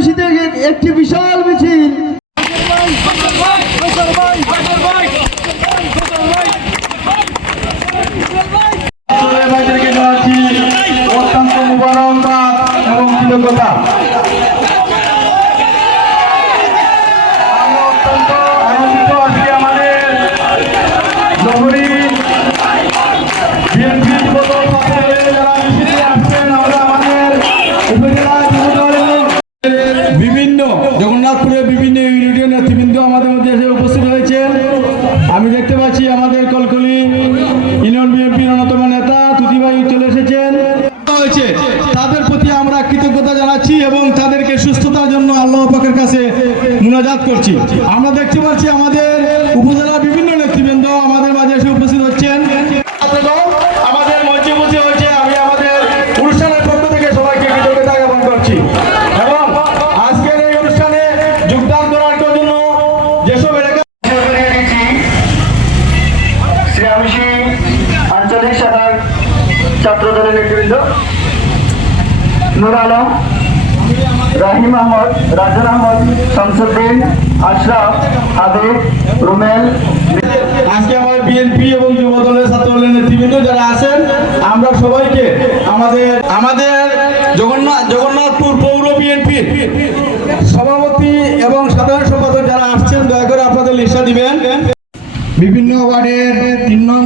মসজিদে একটি বিশাল মিছিল। ইউনিয়ন বিএনপির অন্যতম নেতা চলে এসেছেন। হয়েছে। তাদের প্রতি আমরা কৃতজ্ঞতা জানাচ্ছি এবং তাদেরকে সুস্থতার জন্য আল্লাহ পাকের কাছে মুনাজাত করছি। আমরা দেখতে পাচ্ছি আমাদের উপজেলা বিভিন্ন নেতৃবৃন্দ আমাদের মাঝে এসে উপস্থিত হচ্ছেন আমাদের মঞ্চে বসে হয়েছে আমি আমাদের অনুষ্ঠানের পক্ষ থেকে সবাইকে কৃতজ্ঞতা জ্ঞাপন করছি এবং আজকের এই অনুষ্ঠানে যোগদান করার জন্য যেসব এলাকা শ্রীরামসী আঞ্চলিক শাখার ছাত্র দলের নেতৃবৃন্দ নুর আলম রাহিম আহমদ রাজার আহমদ, শামসুদ্দিন, আশরাফ আবিব রুমেল। আজকে আমাদের বিএনপি এবং যুব দলের ছাত্র দলের নেতৃবৃন্দ যারা আছেন, আমরা সবাইকে আমাদের আমাদের জগন্নাথ জগন্নাথপুর পৌর বিএনপির সভাপতি এবং সাধারণ সম্পাদক যারা আসছেন, দয়া করে আপনাদের লিস্টটা দিবেন। বিভিন্ন ওয়ার্ডের তিন নং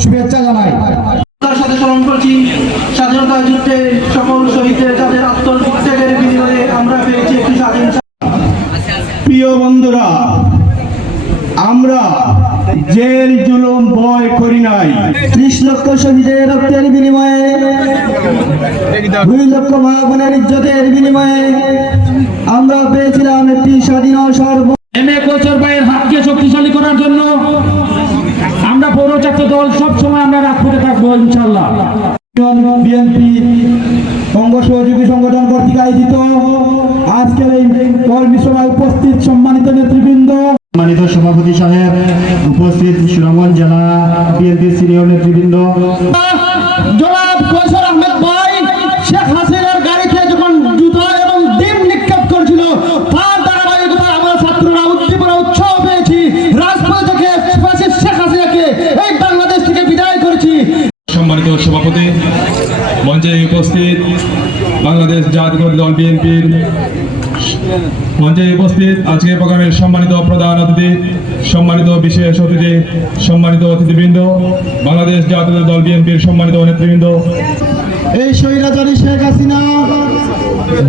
শুভেচ্ছা জানাই। তার সাথে স্মরণ করছি স্বাধীনতা যুদ্ধে সকল শহীদদের তাদের আত্মত্যাগের বিনিময়ে আমরা পেয়েছি একটি স্বাধীন প্রিয় বন্ধুরা আমরা জেল জুলুম ভয় করি নাই। ত্রিশ লক্ষ শহীদের রক্তের বিনিময়ে দুই লক্ষ মা বোনের ইজ্জতের বিনিময়ে আমরা পেয়েছিলাম একটি স্বাধীন সর্ব এম এ কোচর ভাইয়ের হাতকে শক্তিশালী করার জন্য ছাত্র দল সবসময় আমরা রাজপথে থাকব ইনশাল্লাহ বিএনপি অঙ্গ সহযোগী সংগঠন কর্তৃক আয়োজিত আজকের এই কর্মী সভায় উপস্থিত সম্মানিত নেতৃবৃন্দ। সম্মানিত সভাপতি সাহেব উপস্থিত সুনামগঞ্জ জেলা বিএনপি সিনিয়র নেতৃবৃন্দ। জনাব কৈশোর আহমেদ ভাই শেখ হাসিনার মঞ্চে উপস্থিত বাংলাদেশ জাতীয় দল বিএনপির মঞ্চে উপস্থিত আজকের প্রোগ্রামের সম্মানিত প্রধান অতিথি সম্মানিত বিশেষ অতিথি সম্মানিত অতিথিবৃন্দ বাংলাদেশ জাতীয় দল বিএনপির সম্মানিত নেতৃবৃন্দ। এই স্বৈরাচারী শেখ হাসিনা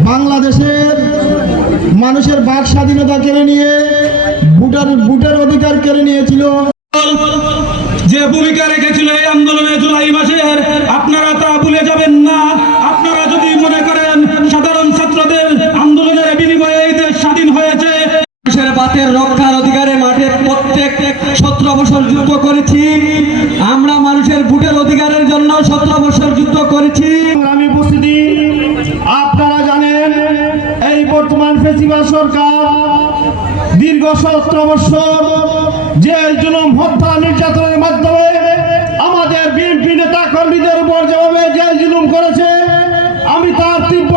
বাংলাদেশের মানুষের বাক স্বাধীনতা কেড়ে নিয়ে ভোটার ভোটের অধিকার কেড়ে নিয়েছিল। যে ভূমিকা রেখেছিল এই আন্দোলনে জুলাই মাসের আপনারা তা ভুলে যাবেন না আপনারা যদি মনে করেন সাধারণ ছাত্রদের আন্দোলনের বিনিময়ে এই দেশ স্বাধীন হয়েছে মানুষের বাতের রক্ষার অধিকারে মাঠে প্রত্যেক সতেরো বছর যুদ্ধ করেছি। আমরা মানুষের ভোটের অধিকারের জন্য সতেরো বছর যুদ্ধ করেছি। আমি উপস্থিতি, আপনারা জানেন, এই বর্তমান ফেসিবাল সরকার দীর্ঘ সতেরো বছর যে জুলুম, হত্যা, নির্যাতনের মাধ্যমে আমাদের বিএনপি নেতা কর্মীদের উপর যেভাবে জেল জুলুম করেছে, আমি তার তীব্র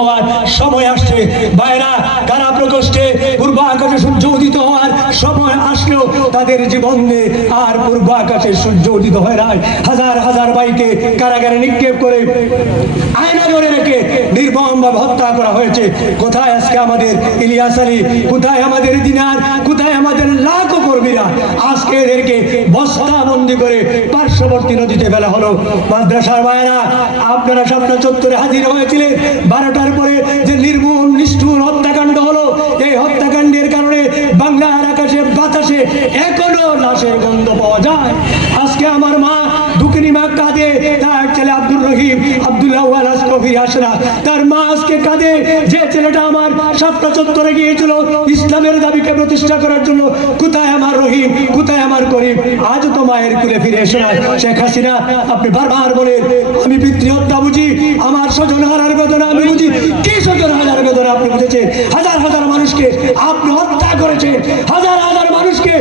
হওয়ার সময় আসছে। বাইরা, কারা প্রকোষ্ঠে পূর্ব আকাশে সূর্য উদিত হওয়ার সময় আসলেও তাদের জীবনে আর পূর্ব আকাশে সূর্য উদিত হয় না হাজার হাজার বাইকে কারাগারে নিক্ষেপ করে আয়না ধরে রেখে নির্মমভাবে হত্যা করা হয়েছে। কোথায় আজকে আমাদের ইলিয়াস আলী? কোথায় আমাদের দিনার? কোথায় আমাদের লাখো কর্মীরা আজকে এদেরকে বস্তাবন্দি করে পার্শ্ববর্তী নদীতে ফেলা হলো। মাদ্রাসার মায়েরা, আপনারা সামনে চত্বরে হাজির হয়েছিলেন। বারোটার পরে যে নির্মূল, নিষ্ঠুর হত্যাকাণ্ড হলো, এই হত্যাকাণ্ডের কারণে বাংলার আকাশে, বাতাসে এখনও লাশের গন্ধ পাওয়া যায়। আজকে আমার মা দুকিনি মা কাঁদে, তার ছেলে আব্দুর রহিম, আব্দুল্লাহ আসরফি আসরা তার আজকে কাঁদে যে ছেলেটা আমার সাতটা চত্বরে গিয়েছিল, ইসলামের দাবিকে প্রতিষ্ঠা করার জন্য, কোথায় আমার রহিম, কোথায় আমার করিম? আজ তো মায়ের কুলে ফিরে এসে না শেখ হাসিনা, আপনি বারবার বলেন, আমি পিতৃহত্যা বুঝি, আমার স্বজন হারার বেদনা আমি বুঝি। কি স্বজন হারার বেদনা আপনি বুঝেছেন? হাজার হাজার মানুষকে আপনি হত্যা করেছেন। হাজার হাজার মানুষকে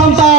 সন্তান